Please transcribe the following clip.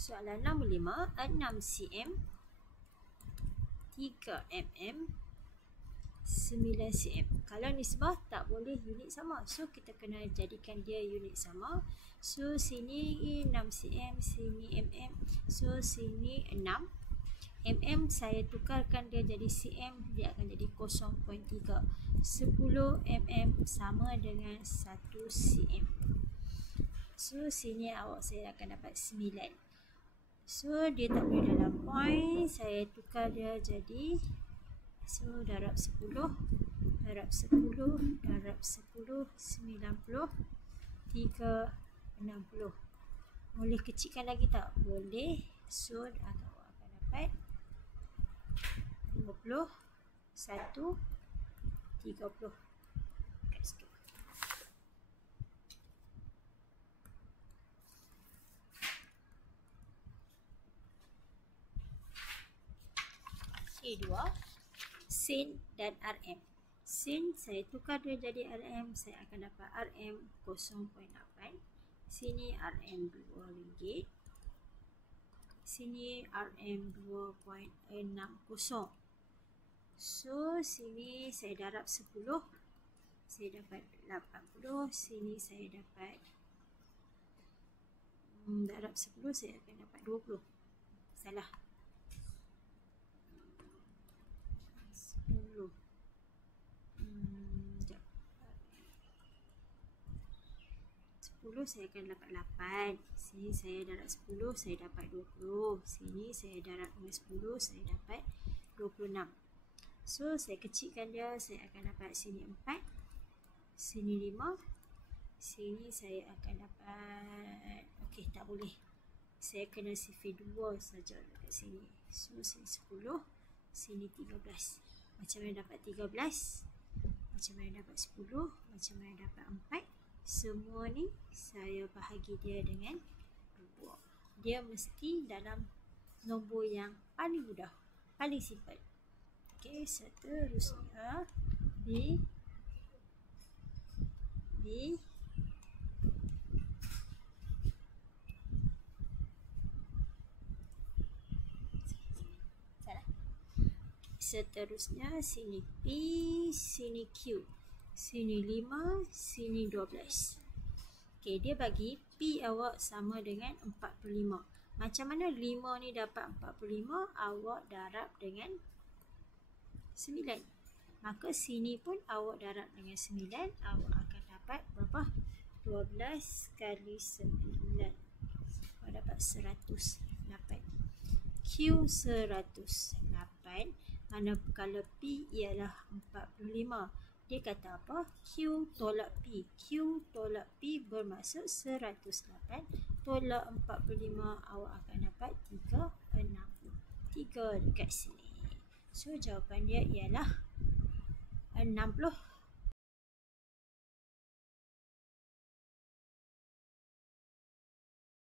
Soalan nombor 5, 6 cm, 3 mm, 9 cm. Kalau nisbah tak boleh unit sama. So kita kena jadikan dia unit sama. So sini 6 cm, sini mm. So sini 6. Mm saya tukarkan dia jadi cm, dia akan jadi 0.3. 10 mm sama dengan 1 cm. So sini awak saya akan dapat 9. So dia tak boleh dalam point, saya tukar dia jadi, so darab 10, darab 10, darab 10, 90, 3, 60. Boleh kecilkan lagi tak? Boleh. So awak akan dapat 20, 1, 30. K2, sin dan rm. Sin saya tukar dia jadi rm, saya akan dapat rm 0.8. Sini rm RM2. Sini rm 2.60. So sini saya darab 10, saya dapat 80. Sini saya dapat darab 10, saya akan dapat 20. Salah. 10. 10 saya akan dapat 8. Sini saya darab 10, saya dapat 20. Sini saya darab dengan 10, saya dapat 26. So saya kecilkan dia, saya akan dapat sini 4, sini 5. Sini saya akan dapat, okey tak boleh, saya kena sifir 2 saja dekat sini. So sini 10, sini 13. Macam mana dapat 13? Macam mana dapat 10? Macam mana dapat 4? Semua ni saya bahagi dia dengan 2. Dia mesti dalam nombor yang paling mudah, paling simple. Okey, seterusnya B seterusnya sini P, sini Q, sini 5, sini 12. Okey, dia bagi P awak sama dengan 45. Macam mana 5 ni dapat 45? Awak darab dengan 9. Maka sini pun awak darab dengan 9, awak akan dapat berapa? 12 kali 9. Awak dapat 108. Q 108. Manakala P ialah 45. Dia kata apa? Q tolak P. Q tolak P bermaksud 108 tolak 45, awak akan dapat 360. 3 dekat sini. So jawapan dia ialah 60.